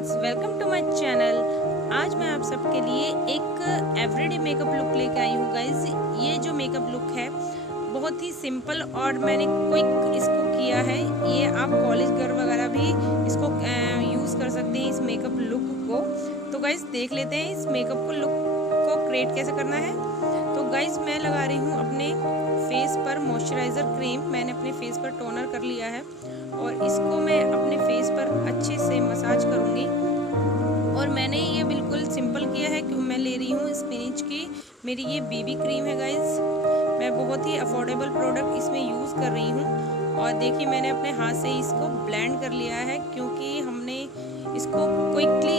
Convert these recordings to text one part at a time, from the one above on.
Friends, welcome to my channel. आज मैं आप सबके लिए एक एवरीडे मेकअप लुक लेके आई हूँ गाइस। ये जो मेकअप लुक है बहुत ही सिंपल और मैंने क्विक इसको किया है। ये आप कॉलेज गर्ल वगैरह भी इसको यूज़ कर सकते हैं इस मेकअप लुक को। तो गाइस देख लेते हैं इस मेकअप को लुक को क्रिएट कैसे करना है। तो गाइस मैं लगा रही हूँ अपने फेस पर मॉइस्चराइज़र क्रीम। मैंने अपने फेस पर टोनर कर लिया है और इसको मैं अपने फेस पर अच्छे से मसाज करूँगी। और मैंने ये बिल्कुल सिंपल किया है कि मैं ले रही हूँ स्पिनिच की मेरी ये बीबी क्रीम है गाइस। मैं बहुत ही अफोर्डेबल प्रोडक्ट इसमें यूज़ कर रही हूँ। और देखिए मैंने अपने हाथ से इसको ब्लेंड कर लिया है क्योंकि हमने इसको क्विकली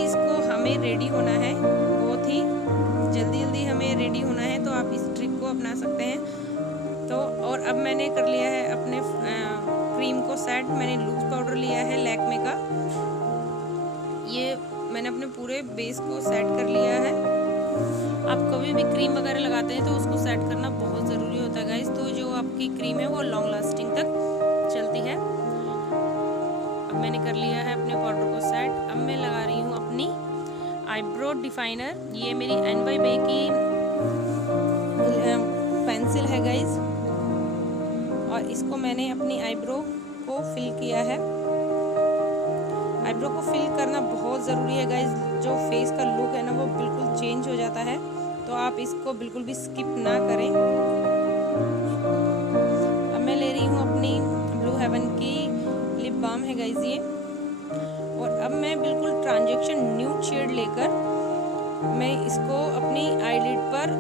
हमें रेडी होना है, बहुत ही जल्दी हमें रेडी होना है। तो आप इस ट्रिक को अपना सकते हैं। तो और अब मैंने कर लिया है अपने क्रीम को सेट। मैंने लूज पाउडर लिया है लैक्मे का। ये मैंने अपने पूरे बेस को सेट कर लिया है। आप कभी भी क्रीम वगैरह लगाते हैं तो उसको सेट करना बहुत ज़रूरी होता है गाइस। तो जो आपकी क्रीम है वो लॉन्ग लास्टिंग तक चलती है। अब मैंने कर लिया है अपने पाउडर को सेट। अब मैं लगा रही हूँ अपनी आईब्रो डिफाइनर। ये मेरी NYB की पेंसिल है गाइस और इसको मैंने अपनी आईब्रो को फिल किया है। आईब्रो को फिल करना बहुत ज़रूरी है गाइस। जो फेस का लुक है ना वो बिल्कुल चेंज हो जाता है, तो आप इसको बिल्कुल भी स्किप ना करें। अब मैं ले रही हूँ अपनी ब्लू हेवन की लिप बाम है गाइस ये। और अब मैं बिल्कुल ट्रांजेक्शन न्यूड शेड लेकर मैं इसको अपनी आईलिड पर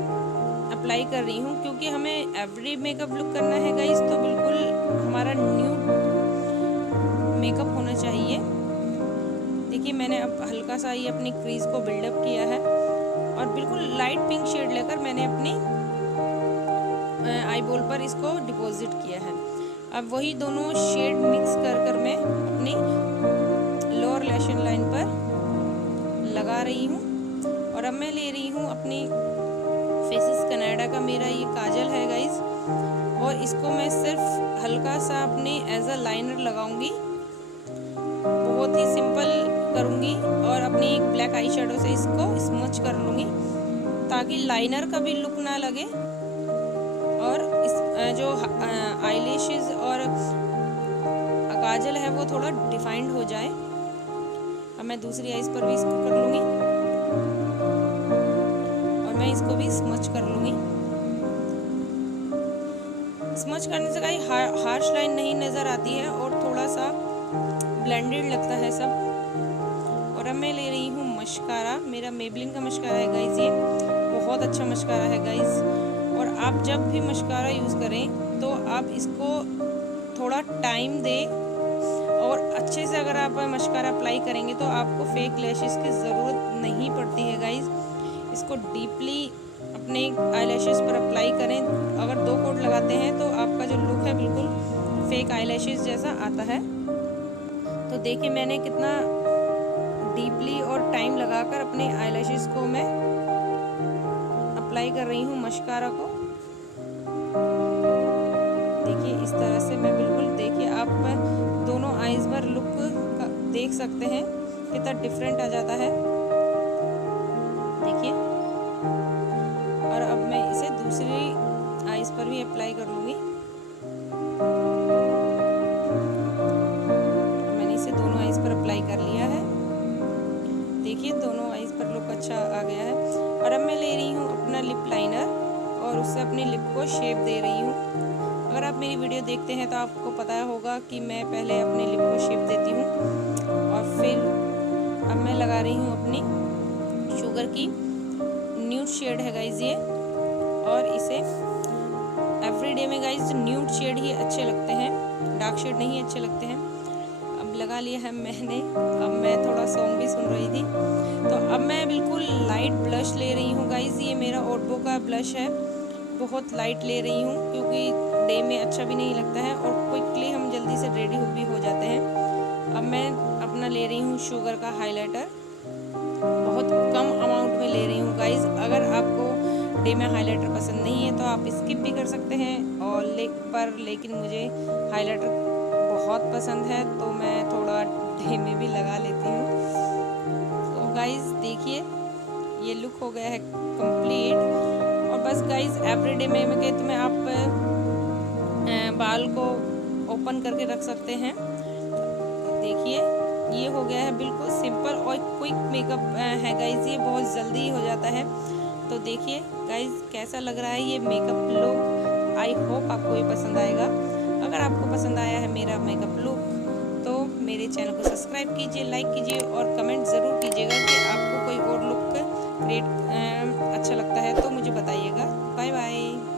अप्लाई कर रही हूँ क्योंकि हमें एवरी मेकअप लुक करना है गाइस। तो बिल्कुल हमारा न्यूड मेकअप होना चाहिए। देखिए मैंने अब हल्का सा ये अपनी क्रीज को बिल्डअप किया है और बिल्कुल लाइट पिंक शेड लेकर मैंने अपनी आई बॉल पर इसको डिपॉजिट किया है। अब वही दोनों शेड मिक्स कर मैं अपनी लोअर लैशन लाइन पर लगा रही हूँ। और अब मैं ले रही हूँ अपनी फेसेस कनाडा का मेरा ये काजल है गाइस और इसको मैं सिर्फ हल्का सा अपने एज अ लाइनर लगाऊंगी। बहुत ही सिंपल करूंगी और अपनी एक ब्लैक आई शेडो से इसको स्मच कर लूँगी ताकि लाइनर का भी लुक ना लगे और इस जो आईलैशेस और काजल है वो थोड़ा डिफाइंड हो जाए। अब मैं दूसरी आईज पर भी इसको कर लूँगी और मैं इसको भी स्मच कर लूँगी। स्मच करने से कहीं हार्श लाइन नहीं नज़र आती है और थोड़ा सा ब्लेंडेड लगता है सब। और अब मैं ले रही हूँ मस्कारा। मेरा मेबेलिन का मस्कारा है गाइस। ये बहुत अच्छा मस्कारा है गाइस। और आप जब भी मस्कारा यूज़ करें तो आप इसको थोड़ा टाइम दें और अच्छे से अगर आप मस्कारा अप्लाई करेंगे तो आपको फेक लैशेस की ज़रूरत नहीं पड़ती है गाइस। इसको डीपली अपने आईलैशेस पर अप्लाई करें। अगर 2 कोट लगाते हैं तो आपका जो लुक है बिल्कुल फेक आईलैशेस जैसा आता है। तो देखिए मैंने कितना डीपली और टाइम लगाकर अपने आईलैशेस को मैं अप्लाई कर रही हूँ मस्कारा को। देखिए इस तरह से मैं बिल्कुल, देखिए आप दोनों आईज पर लुक देख सकते हैं कितना डिफरेंट आ जाता है। देखिए और अब मैं इसे दूसरी आईज पर भी अप्लाई कर लूँगी। मैंने इसे दोनों आईज पर अप्लाई कर लिया है। देखिए दोनों आईज पर लुक अच्छा आ गया है। और अब मैं ले रही हूँ अपना लिप लाइनर और उससे अपनी लिप को शेप दे रही हूँ। अगर आप मेरी वीडियो देखते हैं तो आपको पता होगा कि मैं पहले अपने लिप को शेप देती हूँ और फिर अब मैं लगा रही हूँ अपनी शुगर की न्यूड शेड है गाइज ये। और इसे एवरीडे में गाइज न्यूड शेड ही अच्छे लगते हैं, डार्क शेड नहीं अच्छे लगते हैं। अब लगा लिया है मैंने। अब मैं थोड़ा सॉन्ग भी सुन रही थी। तो अब मैं बिल्कुल लाइट ब्लश ले रही हूँ गाइज। ये मेरा ओटो का ब्लश है, बहुत लाइट ले रही हूँ क्योंकि डे में अच्छा भी नहीं लगता है और क्विकली हम जल्दी से रेडी भी हो जाते हैं। अब मैं अपना ले रही हूँ शुगर का हाइलाइटर। बहुत कम अमाउंट में ले रही हूँ गाइज। अगर आपको डे में हाइलाइटर पसंद नहीं है तो आप स्किप भी कर सकते हैं और लेकिन मुझे हाइलाइटर बहुत पसंद है तो मैं थोड़ा डे में भी लगा लेती हूँ। गाइस देखिए ये लुक हो गया है कंप्लीट। और बस गाइस एवरीडे में आप बाल को ओपन करके रख सकते हैं। देखिए ये हो गया है बिल्कुल सिंपल और क्विक मेकअप है गाइस, ये बहुत जल्दी हो जाता है। तो देखिए गाइस कैसा लग रहा है ये मेकअप लुक। आई होप आपको ये पसंद आएगा। अगर आपको पसंद आया है मेरा मेकअप लुक तो मेरे चैनल को सब्सक्राइब कीजिए, लाइक कीजिए और कमेंट ज़रूर कीजिएगा कि आपको कोई और लुक क्रिएट अच्छा लगता है तो मुझे बताइएगा।